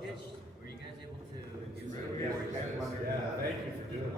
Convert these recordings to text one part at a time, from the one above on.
ditch? Were you guys able to use it? Yeah, thank you for doing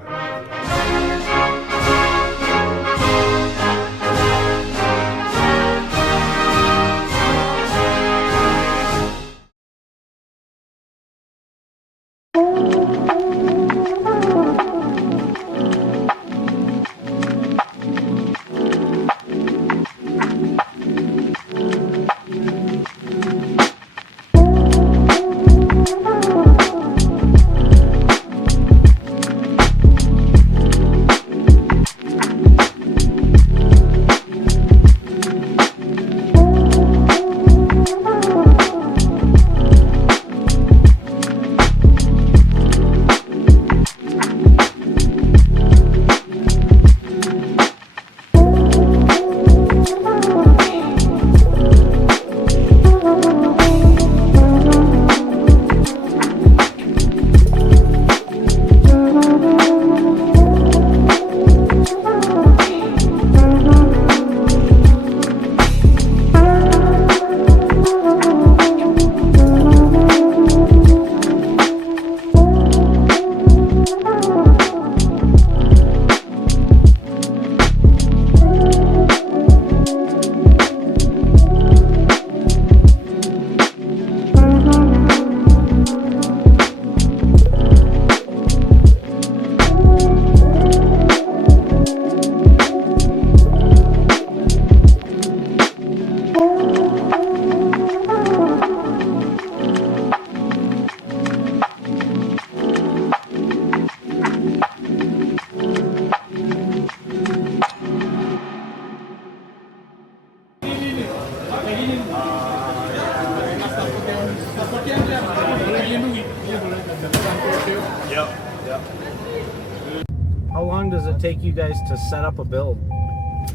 How long does it take you guys to set up a build?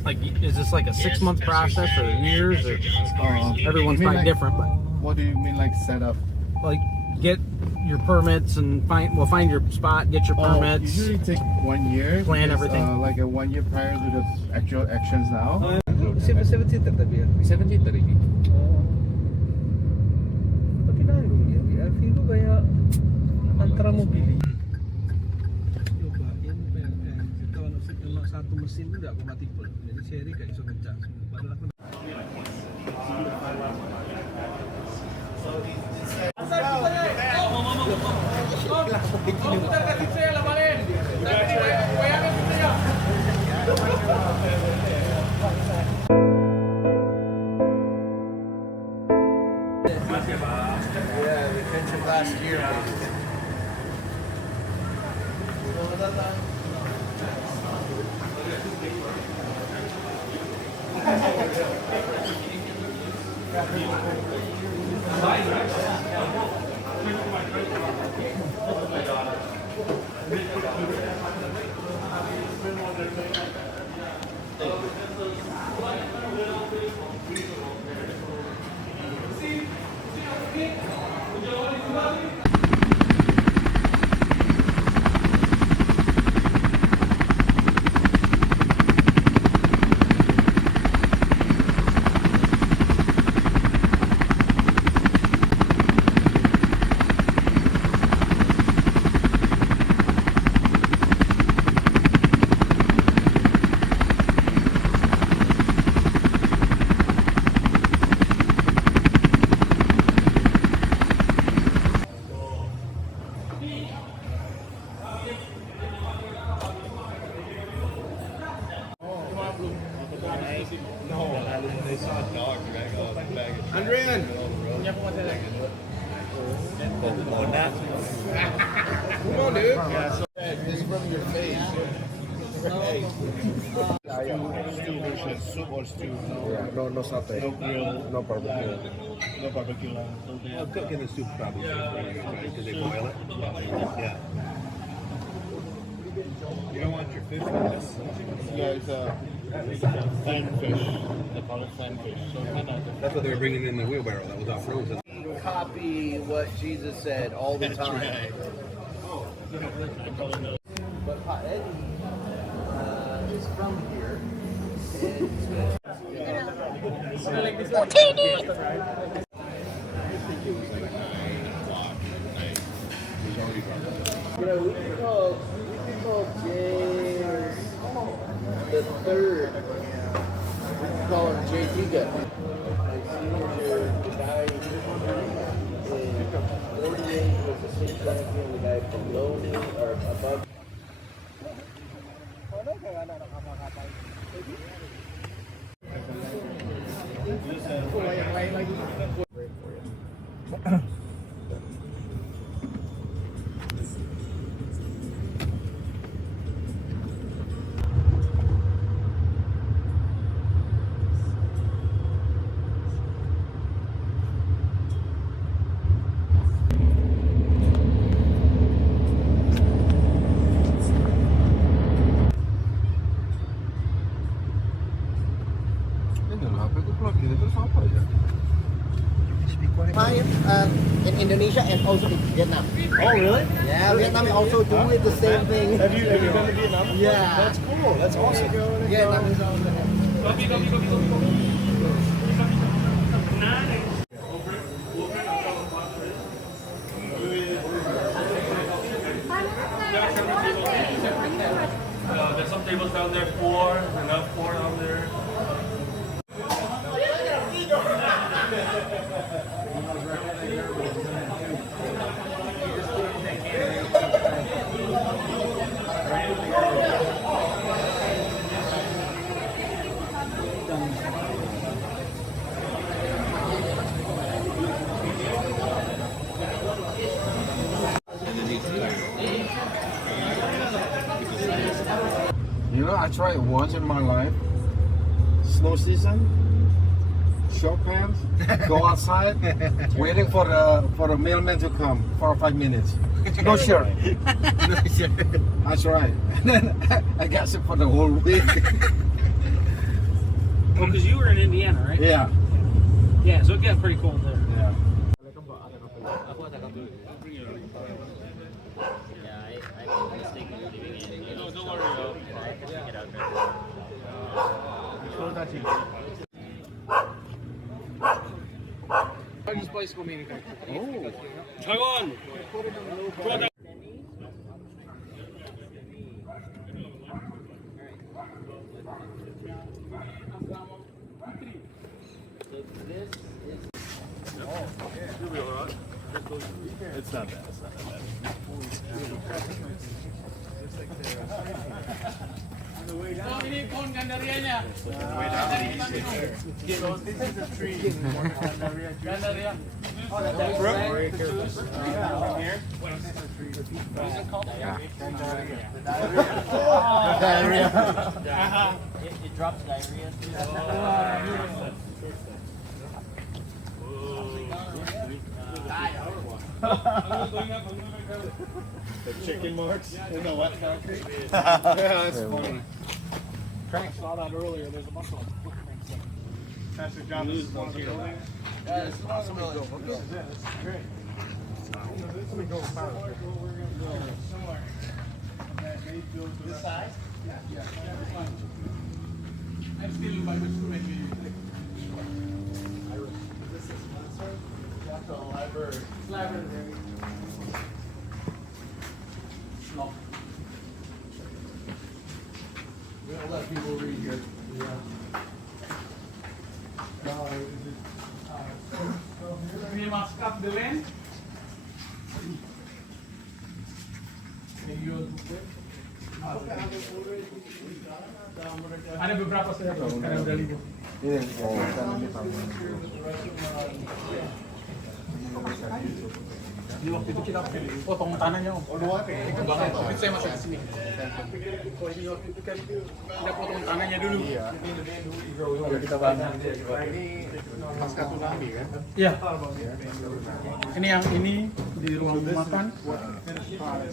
Like, is this like a 6-month process or years, or everyone's probably like, different? But what do you mean, like set up? like, get your permits and find your spot, get your permits. Usually take 1 year. Plan because, everything. like a 1 year prior to the actual actions now. 7-seater tapi ya? 7-seater ini. Oh. Tapi nanggung ya, BRV itu kayak antara mobil. Cobain PLN, kalau memang satu mesin itu nggak kompatibel, jadi seri kayak iso ngecas. Padahal aku Yeah, we finished it last year. Andrian. Come on, dude. It's from your face. Stew version, soup or stew? No satay. No grill. No barbecue. No barbecue. I'll cook in the soup probably because they boil it. Yeah. You don't want your fish like this. Yeah, it's a fine fish. They call it fine fish. So That's what they were bringing in the wheelbarrow. That was all frozen. Copy what Jesus said all the time. But Eddie is from here. And Bro, we can call James the third. We can call him J. Tiga. My senior year, the guy in 48 was the state champion. The guy below me or above. In Indonesia and also in Vietnam. Oh, really? Yeah, Vietnam also do it the same thing. Have you been to Vietnam? Yeah. That's cool. That's awesome. Vietnam is also. There's some tables down there, four down there. You know, I tried once in my life. Snow season, short pants, go outside, waiting for the mailman to come 4 or 5 minutes. No shirt. No shirt. I tried. And then I got sick for the whole week. Well, because you were in Indiana, right? Yeah. Yeah, so it got pretty cold there. Yeah. Largest bicycle manufacturer. Taiwan! It's not bad. It's not that bad. It drops diarrhea. The chicken marks in the wet concrete. Yeah, that's funny. I saw that earlier. There's a bunch of footprints. Pastor John, this is one of the buildings. Yeah, it's awesome. This is great. This is go somewhere. This size? Yeah. I'm still by the student. Library. We don't let people read here. We must cut the lane. Ada beberapa saya karena udah libur. Ini waktu itu kita potong tanahnya om. Tapi saya masuk ke sini. Ini waktu itu kan kita potong tanahnya dulu. Iya. Udah kita bangun. Ini pasca tsunami kan? Iya. Ini yang ini di ruang makan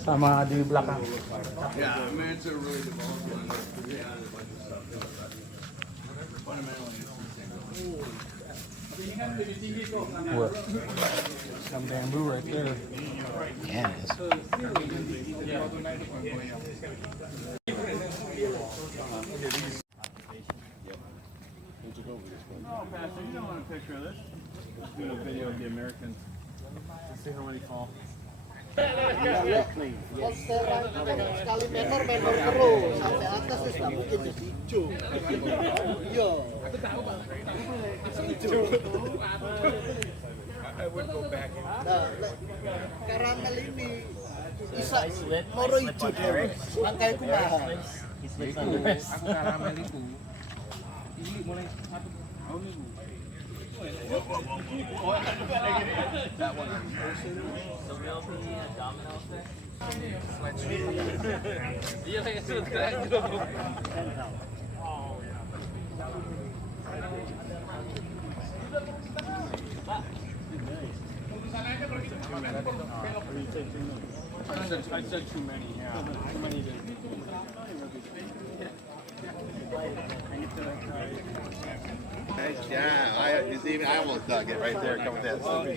sama di belakang. Yeah, I mean, it's a really developed one. Yeah, a bunch of stuff. Fundamentally, it's the same. Ini kan lebih tinggi tuh. Some bamboo right there. Yeah, it is. Oh, Pastor, you don't want a picture of this? Let's do a video of the Americans. Let's see how many fall. Monsteran itu kan sekali menor terus sampai atas terus nggak mungkin jadi hijau. Iya. Nah, karamel ini bisa moro hijau deh. Makanya aku mahal. Aku karamel itu. Ini mulai 1 tahun itu. I said too many, yeah. Too many to... Yeah, I almost dug it right there coming down. He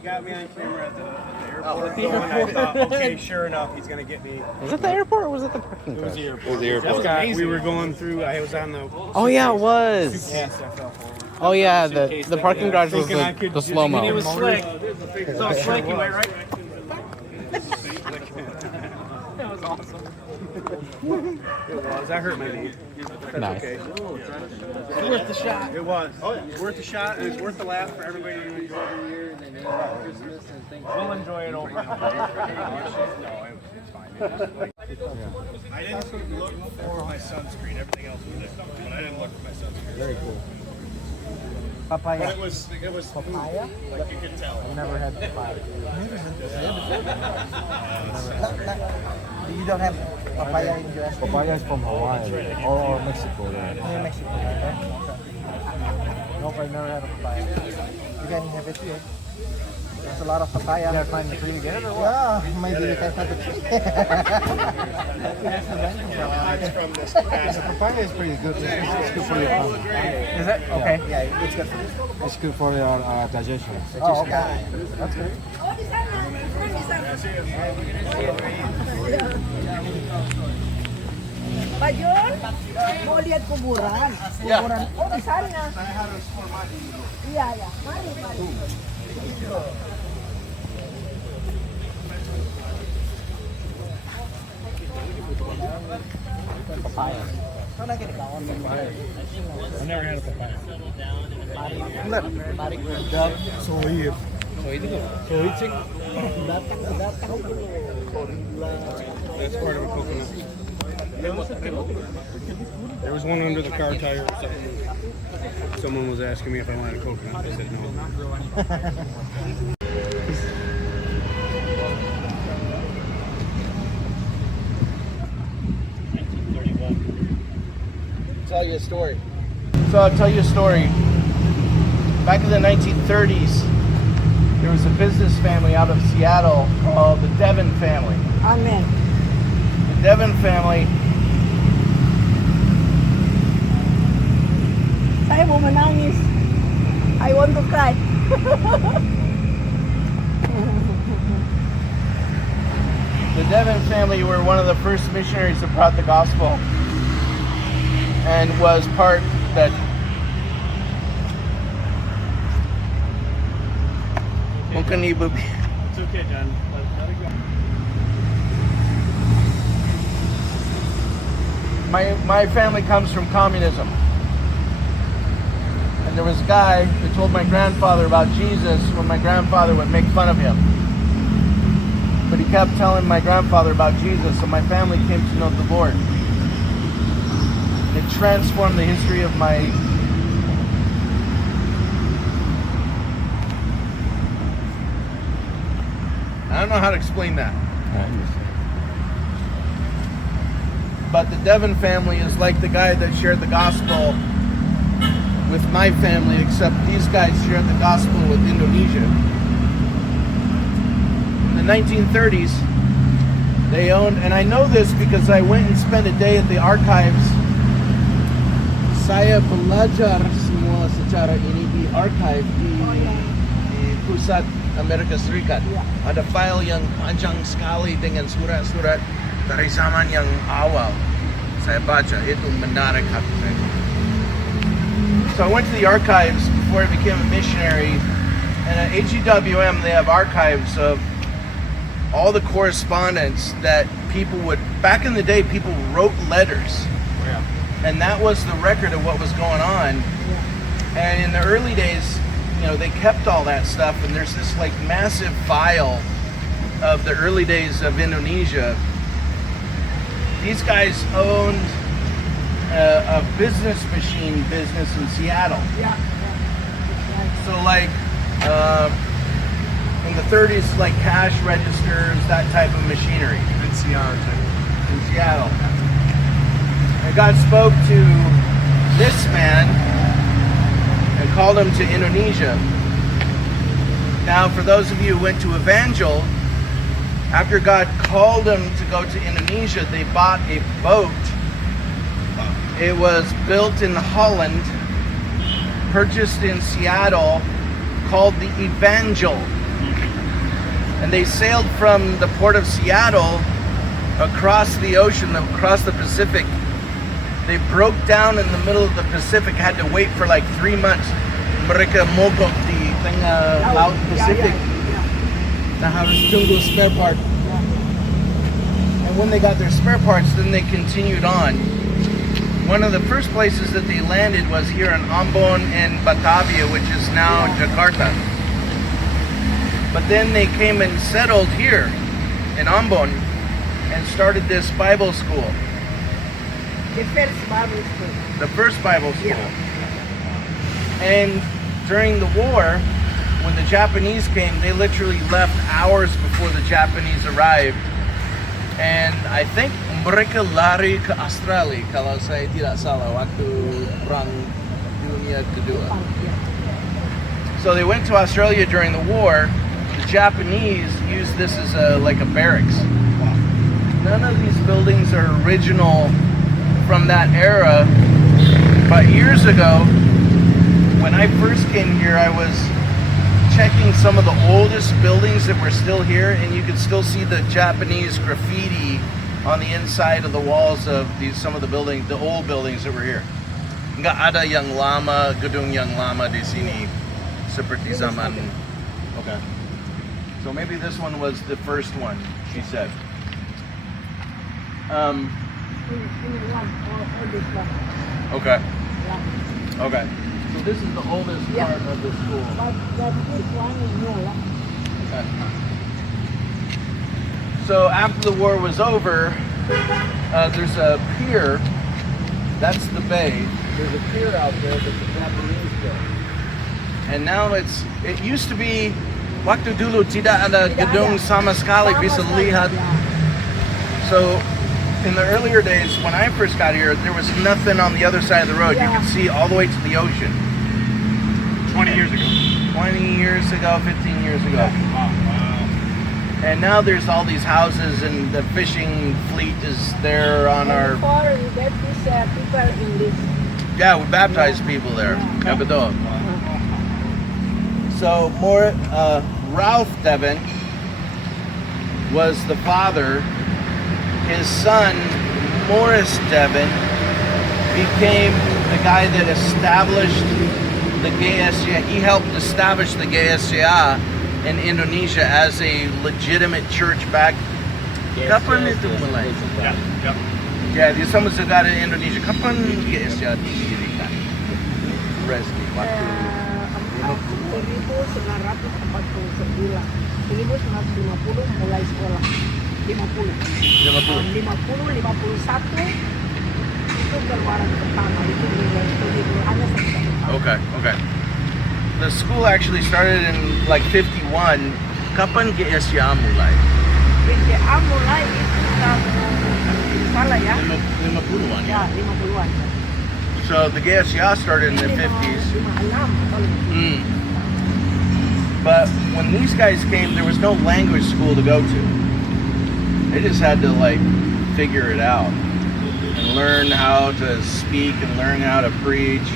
got me on camera at the airport, and I thought, okay, sure enough, he's gonna get me. Was it the airport or was it the parking garage? It was the airport. We were going through. I was on the. Oh yeah, it was. Yes, I fell forward. Oh yeah, the parking garage was the slow mo. It was slick. So slick, you went right. That was awesome. It was. I hurt my knee. That's Nice. okay. It's worth the shot. It was. Oh yeah. Worth the shot, and it's worth the laugh for everybody to enjoy the year and Christmas and things. We'll enjoy it over and over. No, it's fine. I didn't look for my sunscreen. Everything else was there, but I didn't look for my sunscreen. Very cool. But Papaya. it was Papaya? like you could tell. I've never had papaya. You don't have papaya in US? Papaya is from Hawaii or Mexico. In Mexico, okay? Nope, I've never had a papaya. You can have it here. There's a lot of papaya. You have to find the tree to get it or what? Yeah, maybe you can find the tree. It's from this past. Papaya is pretty good. It's good for your tongue. Is it? Okay. Yeah, it's good. It's good for your digestion. Oh, okay. That's good. Pak Jun, mau lihat kuburan? Kuburan. Oh, di sana. Iya, ya. Mari, mari. Papaya. Kau lagi di kawan papaya. I never had a papaya. Bener. Sohib. Sohib sing. Datang. That's part of a coconut. There was one under the car tire or something. Someone was asking me if I wanted a coconut. I said no. Tell you a story. So I'll tell you a story. Back in the 1930s, there was a business family out of Seattle called the Devon family. Amen. The Devon family. Saya mau menangis. I want to cry. The Devon family were one of the first missionaries that brought the gospel, and was part that. It's okay, John. Let it go. My family comes from communism. And there was a guy that told my grandfather about Jesus when my grandfather would make fun of him. But he kept telling my grandfather about Jesus, so my family came to know the Lord. It transformed the history of my I don't know how to explain that. But the Devon family is like the guy that shared the gospel with my family, except these guys shared the gospel with Indonesia. In the 1930s, they owned, and I know this because I went and spent a day at the archives. Saya belajar semua secara ini di archive di pusat Amerika Serikat. Ada file yang panjang sekali dengan surat-surat dari zaman yang awal. Saya baca, itu menarik hati saya. So I went to the archives before I became a missionary, and at AGWM they have archives of all the correspondence that people would, back in the day, people wrote letters. And that was the record of what was going on. And in the early days, you know, they kept all that stuff, and there's this like massive file of the early days of Indonesia. These guys owned a business machine business in Seattle. Yeah. So like in the 30s, like cash registers, that type of machinery. In Seattle. And God spoke to this man and called him to Indonesia. Now, for those of you who went to Evangel, after God called them to go to Indonesia, they bought a boat. It was built in Holland, purchased in Seattle, called the Evangel. And they sailed from the port of Seattle across the ocean, across the Pacific. They broke down in the middle of the Pacific, had to wait for like 3 months. Mereka mogok di tengah laut Pacific. Na harus tunggu spare part. And when they got their spare parts, then they continued on. One of the first places that they landed was here in Ambon and Batavia, which is now Jakarta. But then they came and settled here in Ambon and started this Bible school. The first Bible school. The first Bible school. And during the war, when the Japanese came, they literally left hours before the Japanese arrived. And I think mereka lari ke Australia kalau saya tidak salah waktu Perang Dunia Kedua. So they went to Australia during the war. The Japanese used this as like a barracks. None of these buildings are original from that era, but years ago, when I first came here, I was checking some of the oldest buildings that were still here, and you could still see the Japanese graffiti on the inside of the walls of some of the buildings, the old buildings that were here. Nggak ada yang lama, gedung yang lama di sini, seperti zaman. Okay. So maybe this one was the first one, she said. Okay. Okay. So this is the oldest part of the school. But this one is new. Okay. So after the war was over, there's a pier. That's the bay. There's a pier out there that the Japanese built. And now it used to be, waktu dulu tidak ada gedung sama sekali bisa lihat. So in the earlier days, when I first got here, there was nothing on the other side of the road. You could see all the way to the ocean. 20 years ago. 20 years ago, 15 years ago. Wow. And now there's all these houses, and the fishing fleet is there on our... Before we baptize people in this. Yeah, we baptize people there. Yeah, betul. So Ralph Devon was the father. His son, Morris Devon, became the guy that established the GSCA. He helped establish the GSCA in Indonesia as a legitimate church back. Kapan itu mulai? Ya, di sama negara Indonesia. Kapan GSCA didirikan? Reski, waktu 1949. 1950 mulai sekolah. 50. 51 itu keluaran pertama itu hanya Okay. The school actually started in like 51. Kapan GSCA mulai? GSCA mulai itu salah ya? 50-an. Ya, 50-an. So the GSCA started in the 50s. But when these guys came, there was no language school to go to. They just had to like figure it out and learn how to speak and learn how to preach.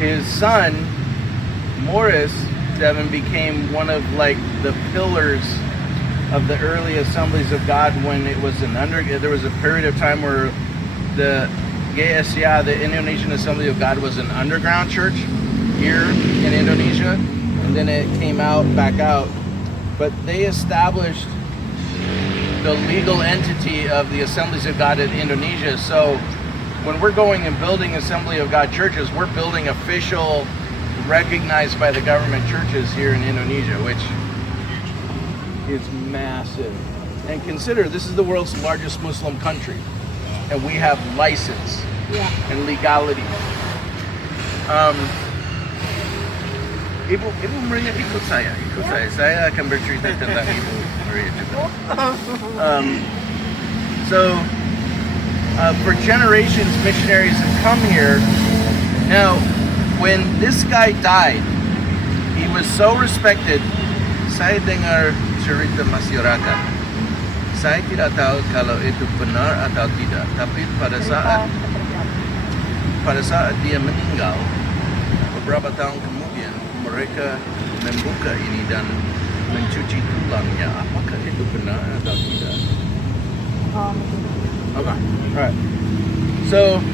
His son, Morris Devon, became one of like the pillars of the early Assemblies of God when it was there was a period of time where the GSCA, the Indonesian Assembly of God, was an underground church here in Indonesia, and then it came back out but they established the legal entity of the Assemblies of God in Indonesia. So when we're going and building Assembly of God churches, we're building official, recognized by the government churches here in Indonesia, which is massive. And consider, this is the world's largest Muslim country, and we have license and legality. Ibu Maria ikut saya. Saya akan bercerita tentang Ibu Maria juga. So, for generations, missionaries have come here. Now, when this guy died, he was so respected. Saya dengar cerita masyarakat. Saya tidak tahu kalau itu benar atau tidak. Tapi pada saat dia meninggal, beberapa tahun kemudian mereka membuka ini dan mencuci tulangnya. Apakah itu benar atau tidak? Okay, all right. So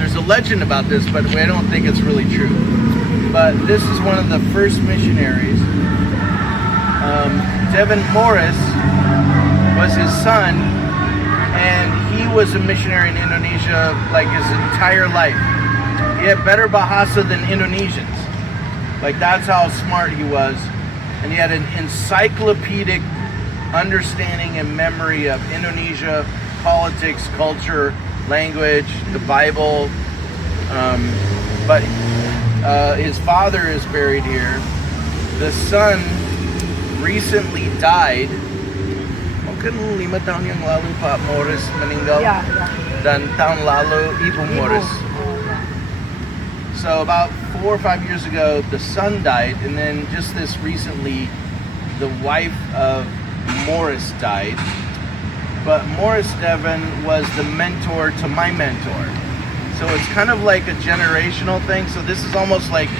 there's a legend about this, but I don't think it's really true. But this is one of the first missionaries. Devin Morris was his son, and he was a missionary in Indonesia like his entire life. He had better bahasa than Indonesians. Like, that's how smart he was. And he had an encyclopedic understanding and memory of Indonesia, politics, culture, language, the Bible. But his father is buried here. The son recently died. Mungkin 5 tahun yang lalu Pak Morris meninggal. Dan tahun lalu Ibu Morris. So about 4 or 5 years ago, the son died, and then just this recently, the wife of Morris died. But Morris Devon was the mentor to my mentor. So it's kind of like a generational thing. So this is almost like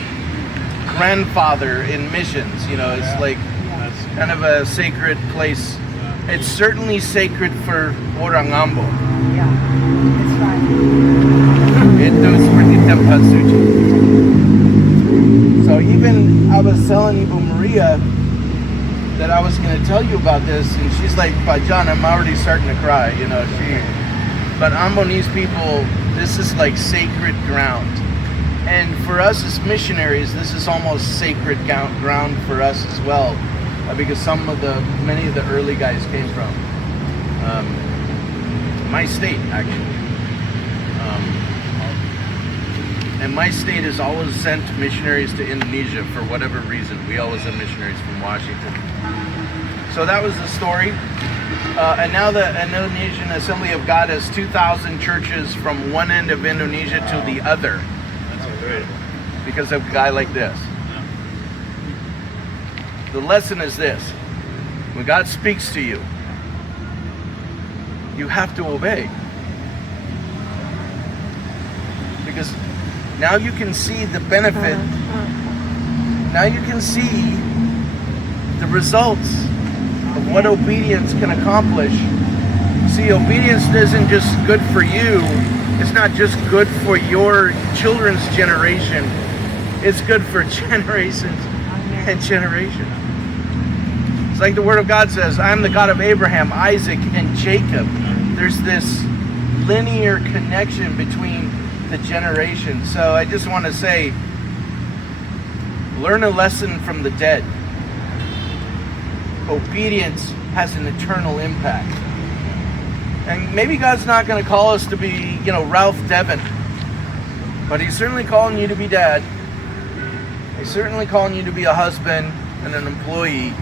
grandfather in missions. You know, it's like kind of a sacred place. It's certainly sacred for orang Ambo. Yeah, that's right. Itu seperti tempat suci. So even I was telling Ibu Maria that I was going to tell you about this, and she's like, "Pak John, I'm already starting to cry." You know, but Ambonese people, this is like sacred ground, and for us as missionaries, this is almost sacred ground for us as well, because many of the early guys came from my state, actually. And my state has always sent missionaries to Indonesia for whatever reason. We always have missionaries from Washington. So that was the story. And now the Indonesian Assembly of God has 2,000 churches from one end of Indonesia to the other. That's incredible. Because of a guy like this. The lesson is this. When God speaks to you, you have to obey. Because now you can see the benefit. Now you can see the results of what obedience can accomplish. See, obedience isn't just good for you. It's not just good for your children's generation. It's good for generations and generations. It's like the Word of God says, I'm the God of Abraham, Isaac, and Jacob. There's this linear connection between the generations. So I just want to say, learn a lesson from the dead. Obedience has an eternal impact. And maybe God's not going to call us to be, Ralph Devon, but He's certainly calling you to be dad. He's certainly calling you to be a husband and an employee.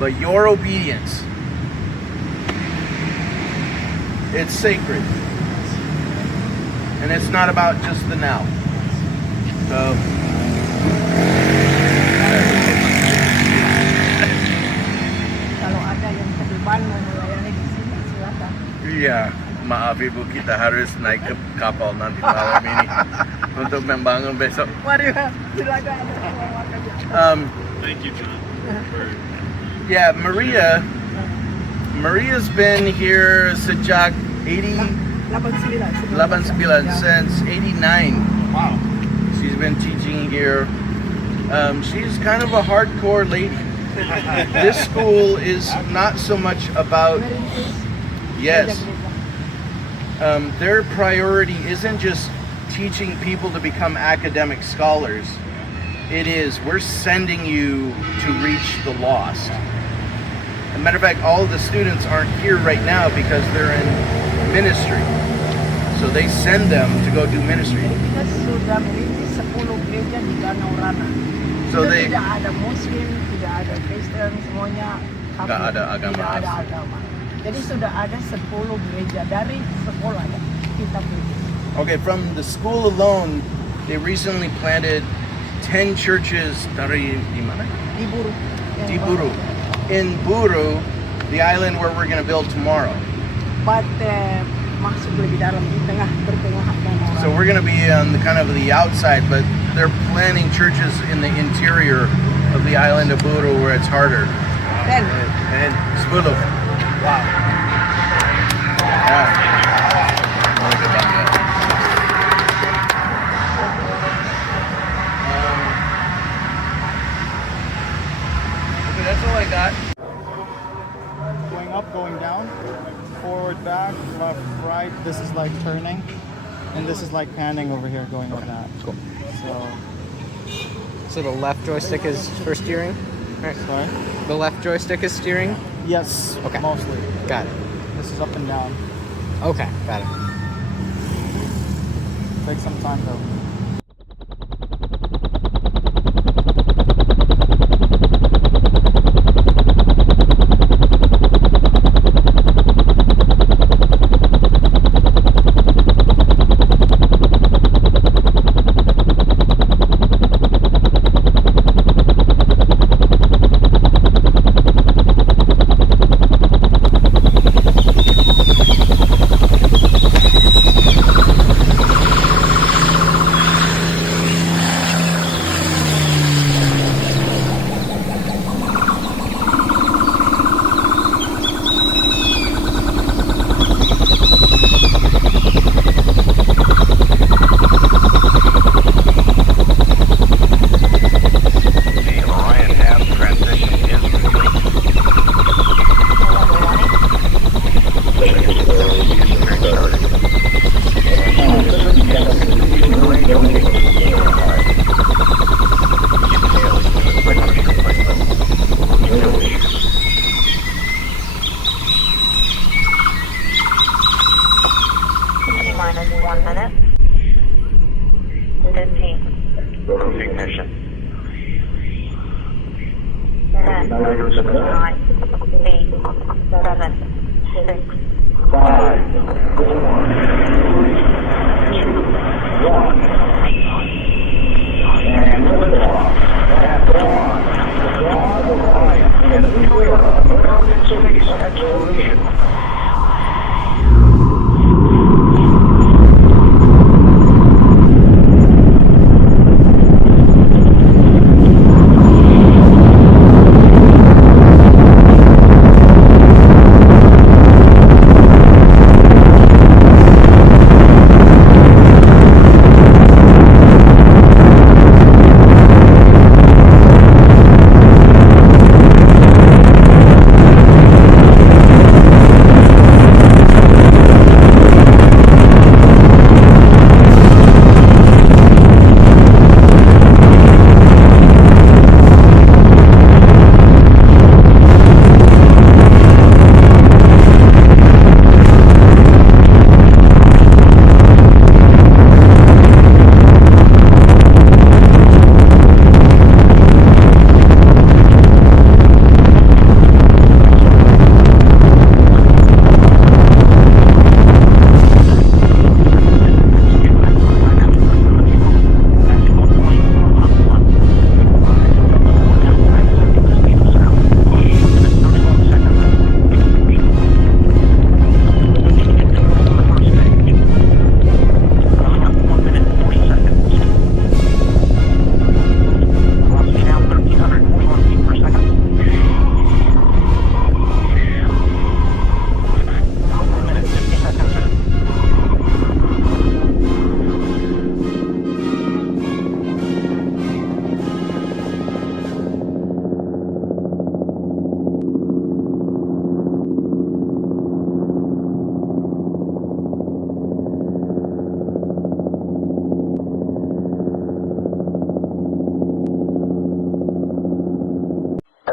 But your obedience, it's sacred. And it's not about just the now. So, Kalau ada yang kedepan mau melayani di sini, silakan. iya, maaf Ibu, kita harus naik ke kapal nanti malam ini untuk membangun besok. Mari, silakan. Thank you, John. Yeah, Maria's been here sejak 89 since 89. Wow. She's been teaching here. She's kind of a hardcore lady. This school is not so much about, yes, their priority isn't just teaching people to become academic scholars. It is, we're sending you to reach the lost. As a matter of fact, all of the students aren't here right now because they're in ministry. So they send them to go do ministry. So they tidak ada Muslim, tidak ada Kristen, semuanya kafir. Nggak ada agama. Tidak ada agama. Jadi sudah ada 10 gereja dari sekolah ya, kita pilih. Okay, from the school alone, they recently planted 10 churches dari di mana? Di Buru. Di Buru. In Buru, the island where we're going to build tomorrow. But masuk lebih dalam di tengah pertengahan orang. So we're going to be on the kind of the outside, but they're planting churches in the interior of the island of Buru where it's harder. 10. And 10. Wow. Yeah. Mereka bangga. Okay, that's all I got. Going up, going down, forward, back, left, right. This is like turning, and this is like panning over here, going like that. Cool. So So the left joystick is for steering? Right. sorry. The left joystick is steering? Yes. Okay. Mostly. Got it. This is up and down. Okay, got it. Takes some time though. minus 1 minute. 15. Ignition. 10, 9, 8, 7, 6, 5, 4, 3, 2, 1. And lift off. At dawn, the dawn of Orion and the Toyota in space exploration.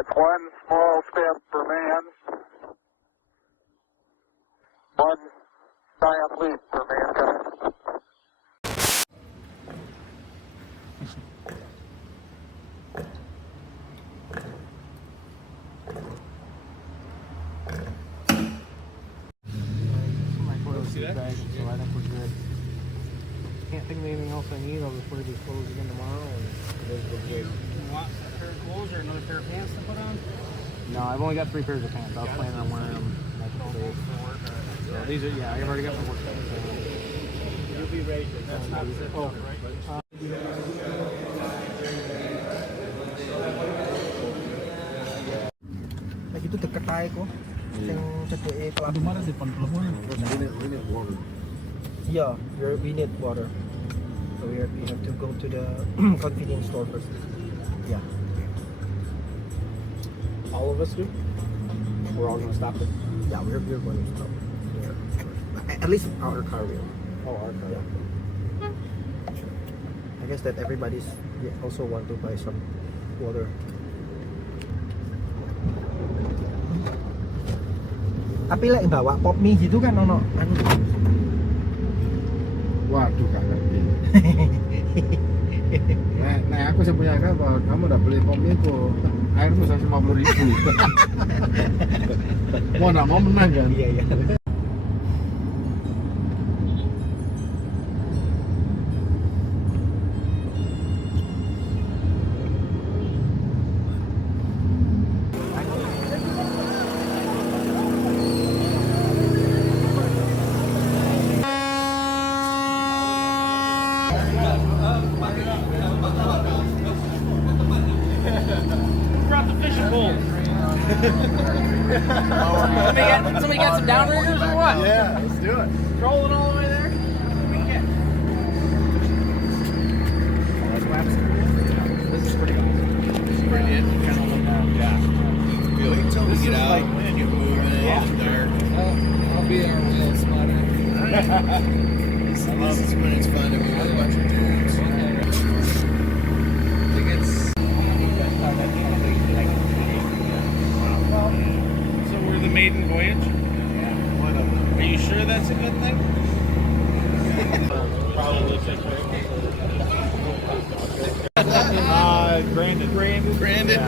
That's one small step for man, one giant leap for mankind. See that? So I think we're good. Can't think of anything else I need. I'll just wear these clothes again tomorrow, and today's good. You want a pair of clothes or another pair of pants to put on? No, I've only got 3 pairs of pants. I was planning on wearing them multiple days. So these are, yeah, I've already got my work pants. You'll be ready. That's not zipped up, right? Like itu dekat tayo ko. Yung cedek kelas. Mana sih pan-pan? We need water. Yeah, we need water. So we have to go to the convenience store first. Yeah. All of us do? We're all going to stop it? Yeah, we're going to stop there first. At least our car will. Oh, our car. Yeah. I guess that everybody's also want to buy some water. Tapi lah bawa pop mie gitu kan anu. Waduh, gak ngerti. Nah, aku sih punya kabar, kamu udah beli pom itu airmu 150.000. Mau nggak mau menang kan? Iya, iya. Brought the fishing poles. Somebody got some downriggers or what? Yeah, let's do it. Trolling all the way there? This is pretty awesome. This is pretty Wait until we get out like- and get moving in the dark. I'll be our whale spotter. This is when it's fun to be with a bunch of dudes. So we're the maiden voyage? Are you sure that's a good thing? Probably Brandon. Brandon?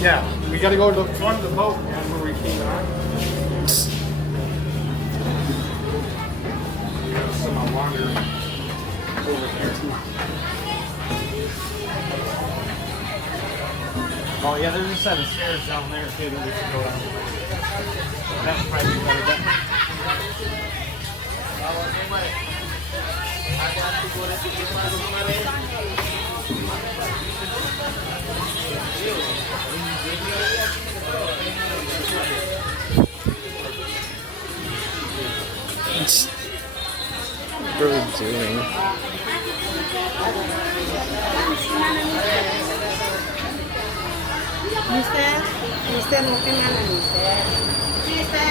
Yeah, we gotta go to the front of the boat where we came on. Some I wander over here. Oh yeah, there's a set of stairs down there too that we can go down. That would probably be better bet. What are we doing? Mister, mau kemana Mister?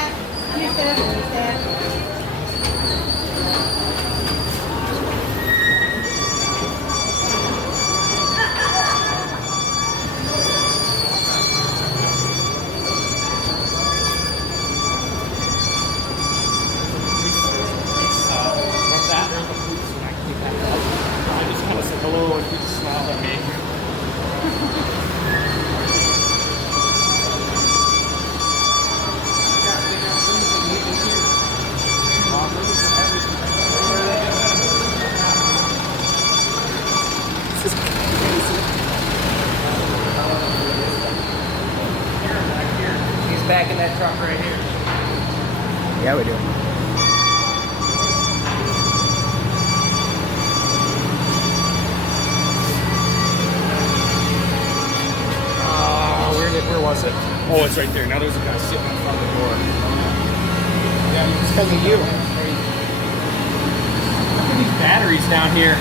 back in that truck right here. Yeah, we do. Where was it? Oh, it's right there. Now there's a guy sitting in front of the door. Yeah, it's because of you. Look at these batteries down here.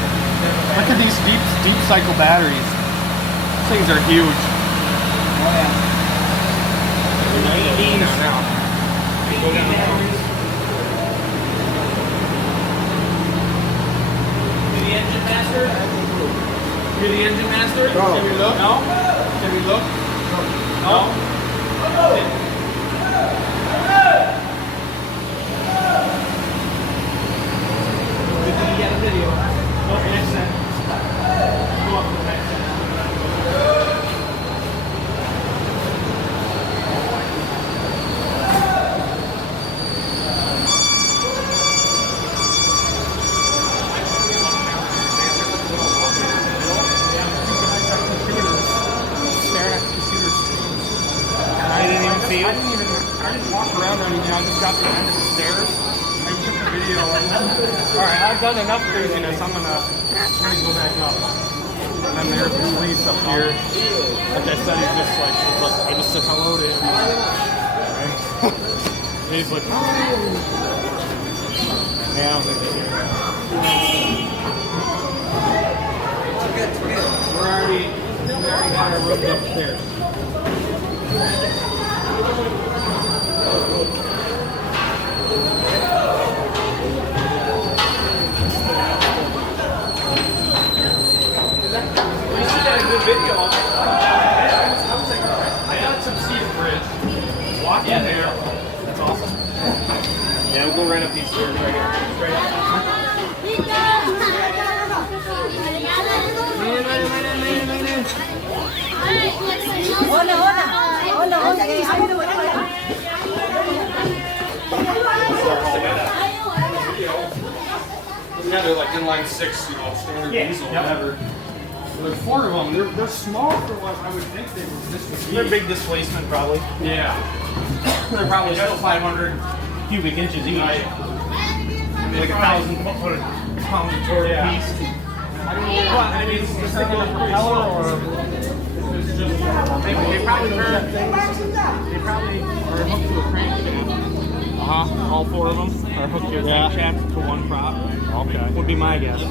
Look at these deep cycle batteries. These things are huge. Oh yeah. Go down now. You're the engine master? You're the engine master? Go. Can we look? No? Can we look? No? Did you get a video? Okay, next set. Go up to the next set. Staring at computer screens. And I didn't even see it. I didn't walk around or anything. I just got to the end of the stairs. I took the video. Alright, I've done enough craziness. I'm gonna go back up. And then there's the police up here. Like I said, he's just like, I just said hello to him. Right? And he's like, oh. Yeah, I was like, we're already got our room upstairs. Video. I was like, I got some Cedar Bridge. Walk in there. That's awesome. Yeah, we'll go right up these stairs right here. Straight up. Yeah, they're like inline 6, you know, standard diesel, whatever. There's 4 of them. They're small for what I would think they were. This would be. They're big displacement, probably. Yeah. They're probably still 500 cubic inches each. Like 1,000 pounds of torque piece. I don't know what. I mean, just thinking of propeller or. They probably are hooked to a crankshaft. All 4 of them are hooked to a crankshaft to one prop. Okay. Would be my guess.